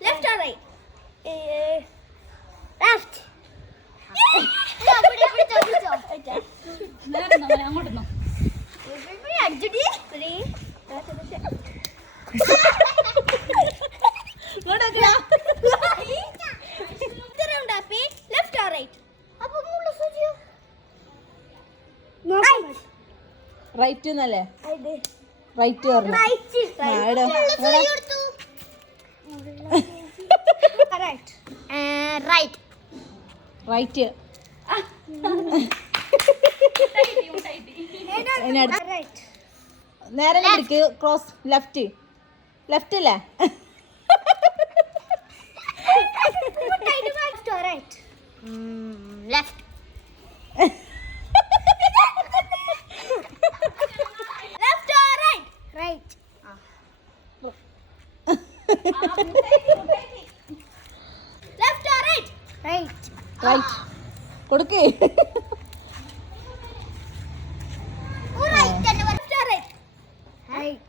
Left or right? Left. Left or right? Right എന്നല്ലേ right Right. Right നേരെ പിടിക്ക് cross left left അല്ലേ Left or right? Left. Left or right? Right. Left or right? Right. Right കൊടുക്ക് Right. Left or right? Right.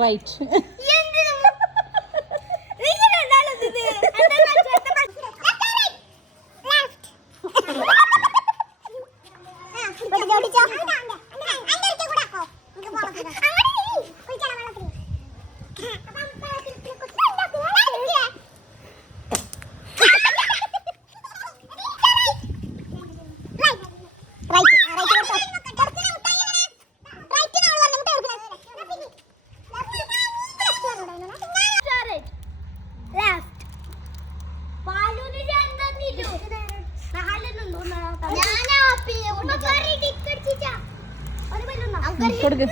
Right കൊടുക്ക്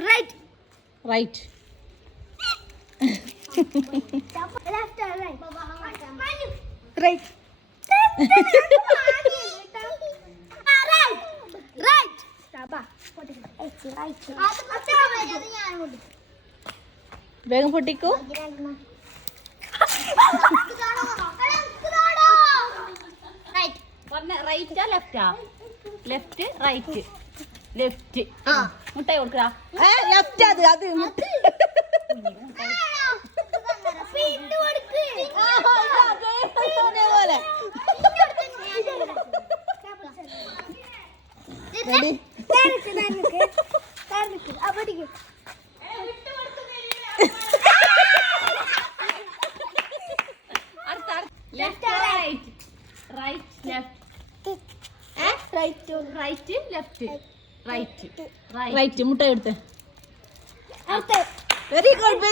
Right. Right Left or right? Right Right. വേഗം പൊട്ടിക്കൂ റൈറ്റാ ലെഫ്റ്റാ left right left മുട്ടായി കൊടുക്കുക left അത് മുട്ട പോലെ left right right left right left right right മുട്ട എടുത്ത് വെരി ഗുഡ്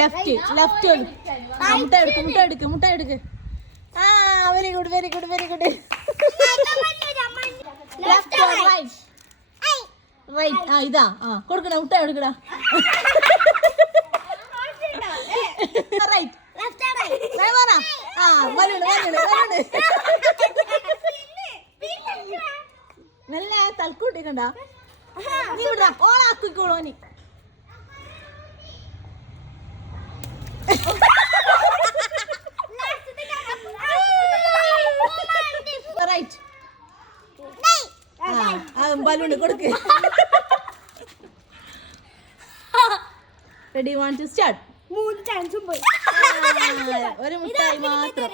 ലെഫ്റ്റ് ലെഫ്റ്റ് മുട്ട എടുക്ക് ആ very good left right right ആ ഇതാ ആ കൊടുക്കണ മുട്ട എടുക്കടാ റൈറ്റ് ആ നല്ല തൽക്കൂട്ടിക്കണ്ട നീ വിടാ ഓളാക്കിക്കോളോ നീ റൈറ്റ് ബലൂണ് കൊടുക്ക് റെഡി 1 2 സ്റ്റാർട്ട് 3 ചാൻസും പോയി ഒരു മുട്ടായി മാത്രം